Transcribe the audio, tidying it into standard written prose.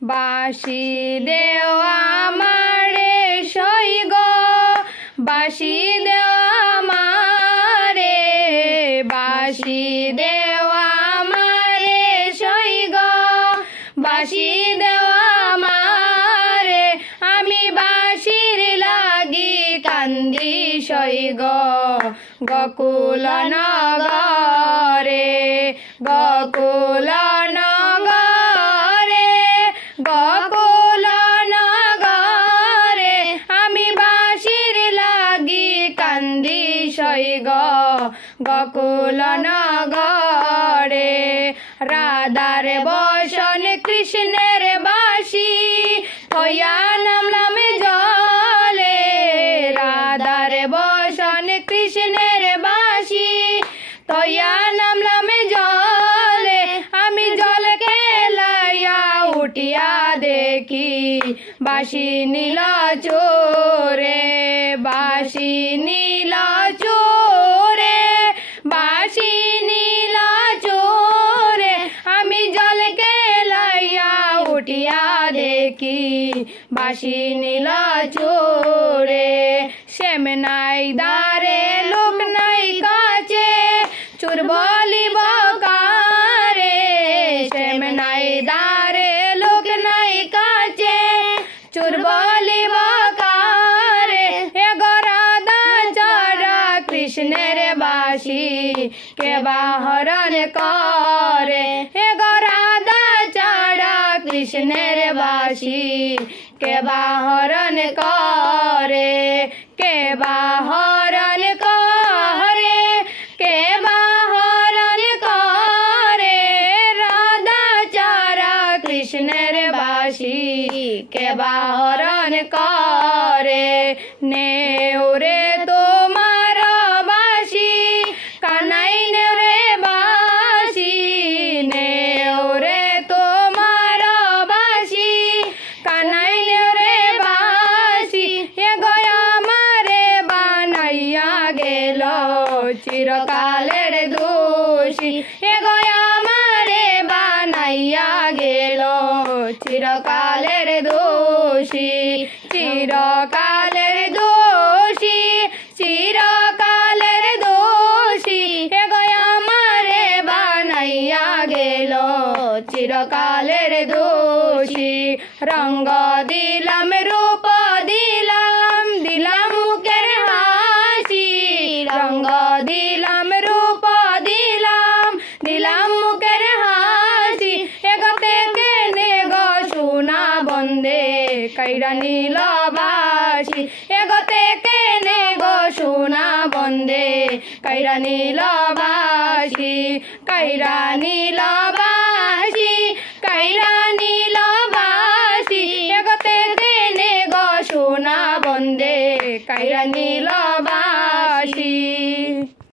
বাঁশি দেও আমারে সই গো বাঁশি দেও আমারে বাঁশি দেও আমারে সই গো বাঁশি দেও আমারে আমি বাঁশির লাগি কান্দি সই গো গোকুল নগরে গোকুল নগরে গোকুল নগরে আমি বাঁশির লাগি কান্দি সই গো গোকুল নগরে রাধার বসন কৃষ্ণের বাঁশি থইয়া নামলাম জলে রাধার বসন কৃষ্ণের বাঁশি থইয়া নামলাম জলে আমি জল খেলাইয়া উঠিয়া দেখি বাঁশি নীল চোরে বাঁশি নীল চোরে বাঁশি নীল চোরে আমি জল খেলাইয়া উঠিয়া দেখি বাঁশি নীল চোরে শ্যাম নাই দারে লোক নাই কাছে চোর বলিব কারে শ্যাম নাই দারে লোক নাই কাছে চোর বলিব কারে এগো রাধা চারা কৃষ্ণের বাঁশি কে বাহরণ করে এগো রাধা চারা কৃষ্ণের বাঁশি কে বাহরণ করে কে বাহরণ করে কে বাহরণ করে রাধা চারা কৃষ্ণের বাঁশি কে বাহরণ করে নেউরে তোমার বাঁশি কানাই নেউরে বাঁশি নেউরে তোমার বাঁশি কানাই নেউরে বাঁশি এ গয়া মারে বানাইয়া গেল চিরকালের দোষী এ গয়া মারে বানাইয়া গেল চিরকালের দোষী চিরকালের দোষী চিরকালের দোষী এ গয়া মারে বানাইয়া গেল চিরকালের দোষী রঙ্গ দিলাম রূপ দিলাম দিলাম মুখের হাসি রঙ্গ দিলাম রূপ দিলাম দিলাম মুখের হাসি এগোতে কেনে গো সোনা বন্দে কাইরা নীল বাঁশি এগোতে কেনে গো সোনা বন্দে কাইরা নীল বাঁশি কাইরা নীল বাঁশি কাইরা নীল বাঁশি এগোতে কেনে গো সোনা বন্দে কাইরা নীল